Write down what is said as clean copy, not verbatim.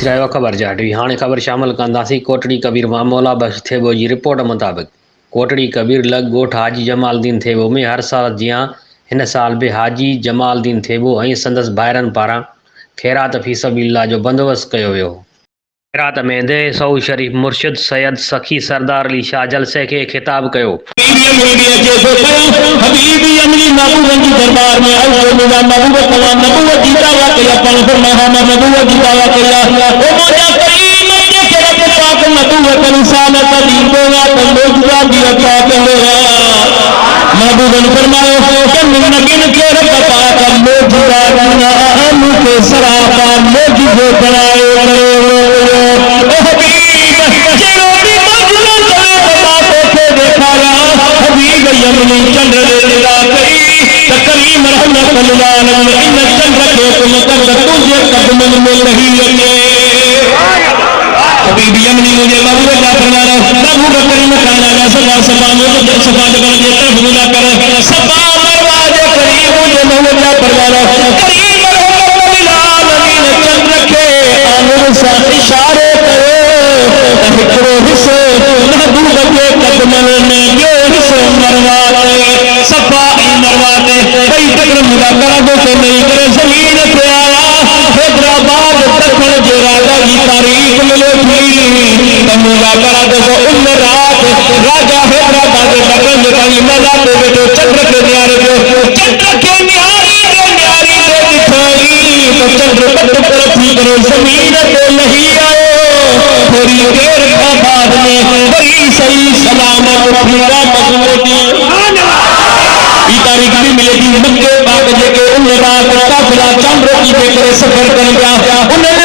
सिरायो खबर जाटी हाणे खबर शामिल कंदासीं। कोटड़ी कबीर मामूला बख्श थेबो जी रिपोर्ट मुताबिक़ कोटड़ी कबीर लग ॻोठ हाजी जमालदीन थेबो में हर साल जियां हिन साल भी हाजी जमालदीन थेबो ऐं संदसि भाइरनि पारां ख़ैरात फी सबीलिल्लाह जो बंदोबस्तु कयो वियो। ख़ैरात में दे सऊ शरीफ़ मुर्शिद सैयद सखी सरदार अली शाह जलसे के खिताब कयो। सफर कर